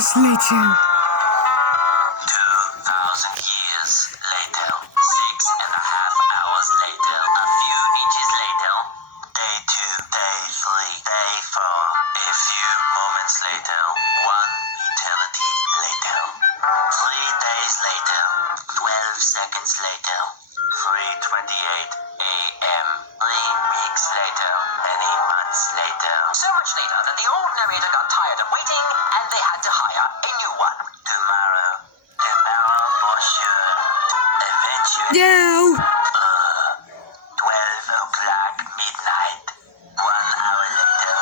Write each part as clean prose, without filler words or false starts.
years later. 2,000 years later. 6.5 hours later. A few inches later. Day 2, day 3, day 4. A few moments later. 1 eternity later. 3 days later. 12 seconds later. 3:28 a.m. 3 weeks later. Many months later. So much later that the old narrator got tired of waiting and they had to hire a new one. Tomorrow for sure. Eventually. No! 12 o'clock midnight. 1 hour later.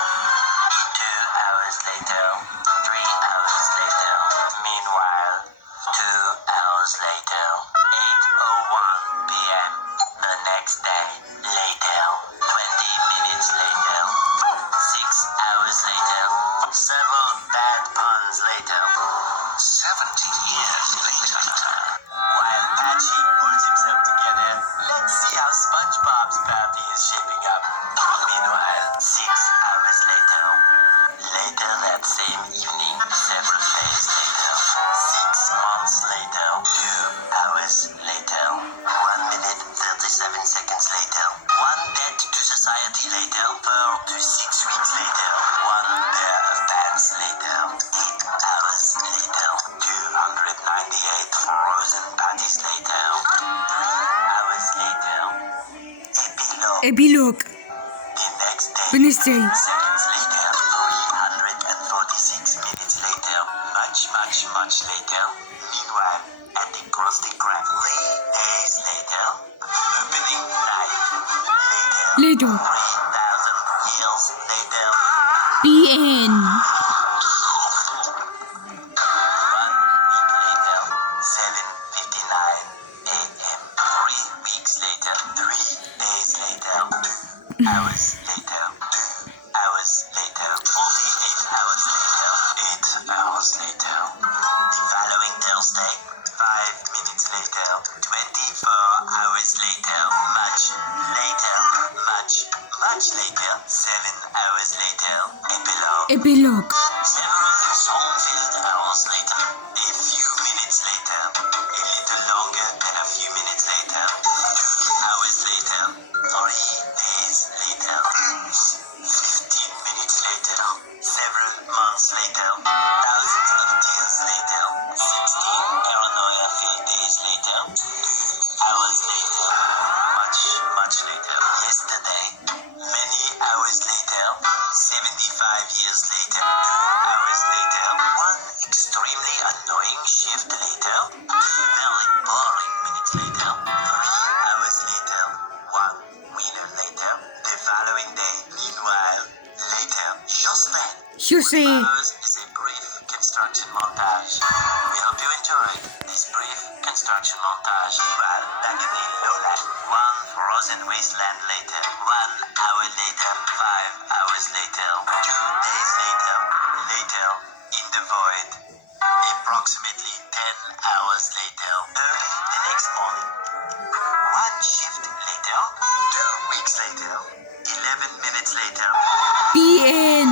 2 hours later. 3 hours later. Meanwhile, 2 hours later. 8:01 p.m. The next day. Later. 20 minutes later. 6 hours later. Several bad puns later. 70 years later. While Patchy pulls himself together, let's see how SpongeBob's party is shaping up. Meanwhile, 6 hours later. Later that same evening, several days later. 6 months later. 2 hours later. 1 minute, 37 seconds later. 1 debt to society later. 4 to 6 weeks later. 1 pair of pants later. 8 hours later. 298 frozen patties later. 3 hours later. Epilogue. The next day. Wednesday. Seconds later. 346 minutes later. Much later. Meanwhile, at the Krusty Krab. 3 days later. Opening night. Later. Later. 3,000 years later. PN. 1 week later. 7:59 a.m. 3 weeks later. 3 days later. 2 hours later. 2 hours later. 48 hours later. 8 hours later. The following Thursday. 5 minutes later. 24 hours later. Much later. Much later. 7 hours later. Epilogue. Epilogue. Several song-filled hours later. A few minutes later. A little longer than a few minutes later. 2 hours later. 3 days later. 15 minutes later. Several months later. Thousands of tears later. 16 paranoia-filled days later. 2 hours later. Much later. Yesterday. Many hours later. 75 years later. 2 hours later. 1 extremely annoying shift later. 2 very boring minutes later. 3 hours later. 1 winner later. The following day. Meanwhile, later. Just then. You say. Follows is a brief construction montage. We hope you enjoyed this brief construction montage. While back in the lowland, 1 frozen wasteland later, 1 hour later, 5 hours later, 2 days later, later in the void, approximately 10 hours later, early the next morning, 1 shift later, 2 weeks later, 11 minutes later, PN.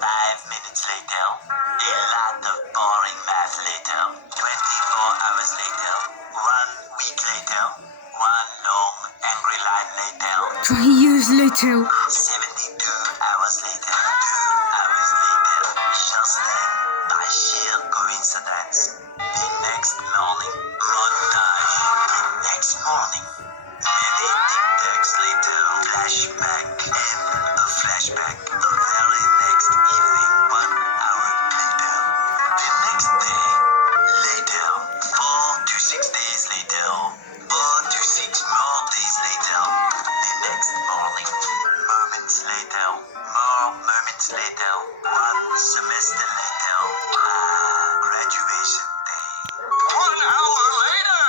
5 minutes later, a lot of boring math later, 24 hours later, 1 week later, 1 long angry line later, 20 years later. 72 hours later, 2 hours later, just then, by sheer coincidence, the next morning, montage, the next morning, many tic-tacs later, flashback, and a flashback, the very next evening, 1 hour later, the next day, later, 4 to 6 days later, 4 to 6 more days later, the next morning, moments later, more moments later, 1 semester later, graduation day. 1 hour later!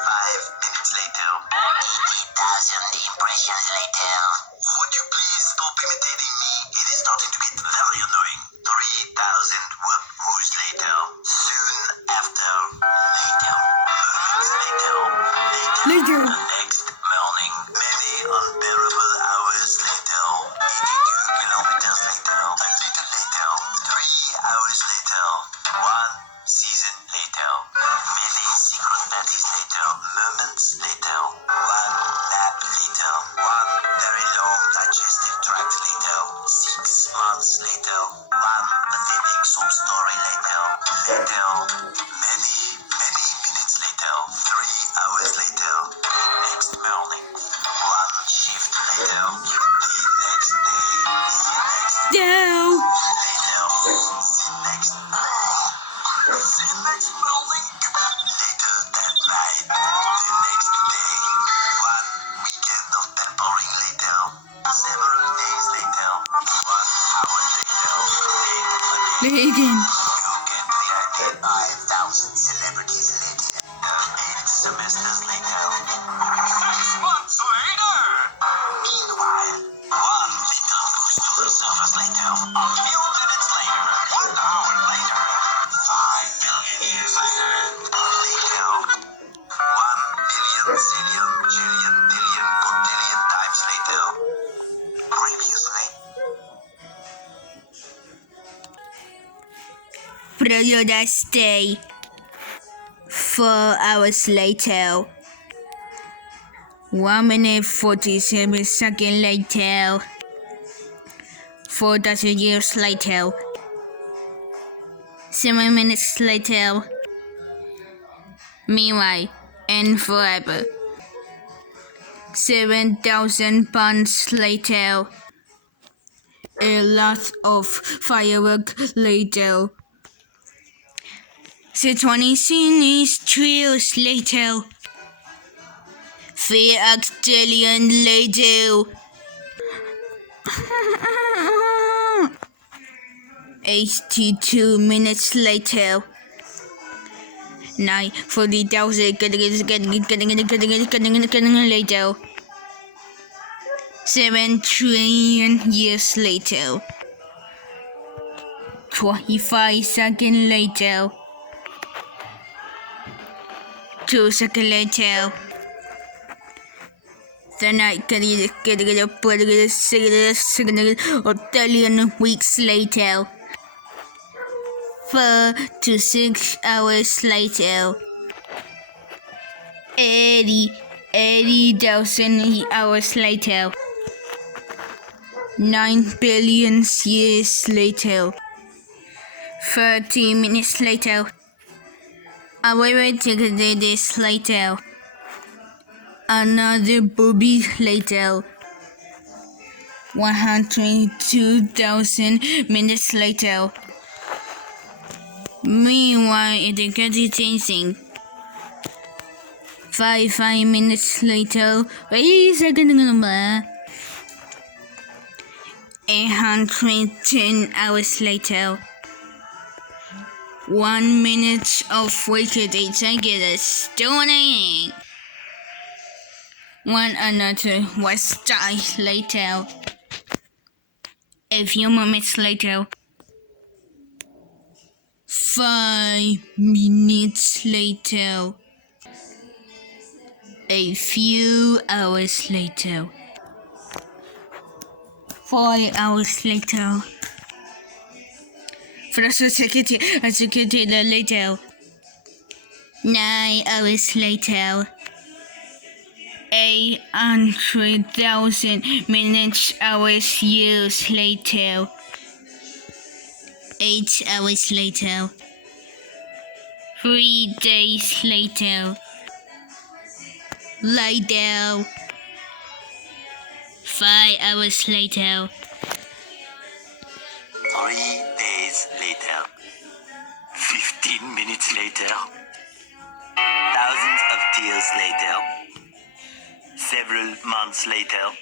5 minutes later. 80,000 impressions later. Would you please stop imitating me? It is starting to get very annoying. 3,000 whoos later. Soon after. Later. Moments later. Later. The next morning. Many unbearable hours later. 82 kilometers later. A little later. 3 hours later, 1 season later, many secret parties later, moments later, 1 nap later, 1 very long digestive tract later, 6 months later, 1 pathetic sob story later, many minutes later, 3 hours later, next morning, 1 shift later, the next day, the next No. next morning, later that night, the next day, 1 weekend of pampering later, several days later, 1 hour later, Again. you get the idea. 5,000 celebrities later, 8 semesters later, 6 months later. Meanwhile, 1 little boost to the surface later, a few minutes later, 1 hour later, 5 billion years later, 1 billion, zillion, trillion, billion, quadrillion times later, previously. Paradise Day. 4 hours later. 1 minute 47 seconds later. 4,000 years later. 7 minutes later. Meanwhile, and forever. 7,000 pounds later. A lot of fireworks later. 26 years later. 3 octillion later. 82 minutes later. 40,000 later. 7 trillion years later. 25 seconds later. 2 seconds later. The night octillion weeks later. 4 to 6 hours later. 80,000 hours later. 9 billion years later. 30 minutes later. However, days later. Another booby later. 102,000 minutes later. Meanwhile, it is changing. 5 minutes later. Wait a second. 810 hours later. 1 minute of wicked seconds stoning. 1 another was died later. A few moments later. 5 minutes later. A few hours later. 4 hours later. First executed later. 9 hours later. 800,000 minutes, hours, years later. 8 hours later. 3 days later. Later. 5 hours later. 3 days later, 15 minutes later, thousands of tears later, several months later,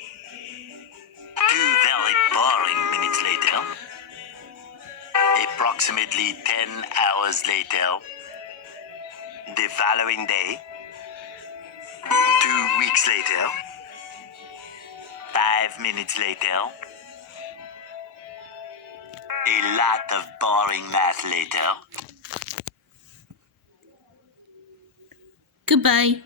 2 very boring minutes later, approximately 10 hours later, the following day, 2 weeks later, 5 minutes later, a lot of boring math later. Goodbye.